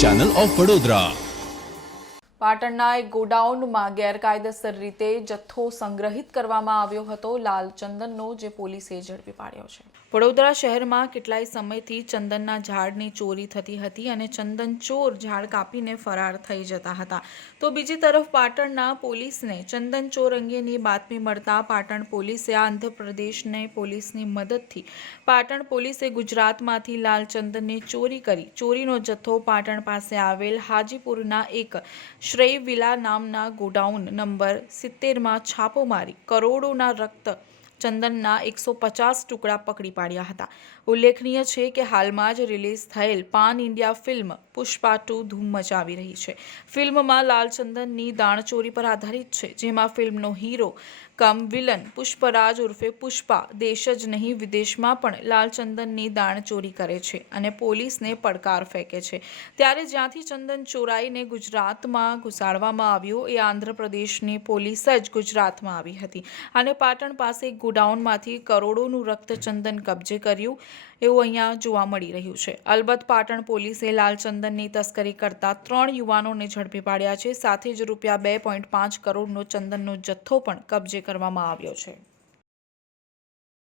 Channel of Vadodara. પાટણના એક ગોડાઉનમાં ગેરકાયદેસર રીતે જથ્થો સંગ્રહિત કરવામાં આવ્યો હતો લાલ ચંદનનો, જે પોલીસે ઝડપી પાડ્યો છે। વડોદરા શહેરમાં કેટલાય સમયથી ચંદનના ઝાડની ચોરી થતી હતી અને ચંદન ચોર ઝાડ કાપીને ફરાર થઈ જતા હતા। તો બીજી તરફ પાટણના પોલીસને ચંદન ચોર અંગેની બાતમી મળતા પાટણ પોલીસે આંધ્રપ્રદેશની પોલીસની મદદથી પાટણ પોલીસે ગુજરાતમાંથી લાલ ચંદનની ચોરી કરી ચોરીનો જથ્થો પાટણ પાસે આવેલ હાજીપુરના એક શ્રેય વિલા નામના ગોડાઉન નંબર 70માં છાપો મારી કરોડોના રક્ત ચંદનના 150 ટુકડા પકડી પાડ્યા હતા। ઉલ્લેખનીય છે કે હાલમાં જ રિલીઝ થયેલ પાન ઇન્ડિયા ફિલ્મ પુષ્પા 2 ધૂમ મચાવી રહી છે। ફિલ્મમાં લાલ ચંદનની દાણચોરી પર આધારિત છે, જેમાં ફિલ્મનો હીરો કમ વિલન પુષ્પરાજ ઉર્ફે પુષ્પા દેશ જ નહીં વિદેશમાં પણ લાલ ચંદનની દાણચોરી કરે છે અને પોલીસને પડકાર ફેંકે છે। ત્યારે જ્યાંથી ચંદન ચોરાઈને ગુજરાતમાં ઘુસાડવામાં આવ્યું એ આંધ્રપ્રદેશની પોલીસ જ ગુજરાતમાં આવી હતી અને પાટણ પાસે ગોડાઉનમાંથી કરોડોનું રક્ત ચંદન કબજે કર્યું એવું અહીંયા જોવા મળી રહ્યું છે। અલબત્ત પાટણ પોલીસે લાલ ચંદનની તસ્કરી કરતા 3 યુવાનોને ઝડપી પાડ્યા છે, સાથે જ રૂપિયા 2.5 કરોડનો ચંદનનો જથ્થો પણ કબજે કરવામાં આવ્યો છે।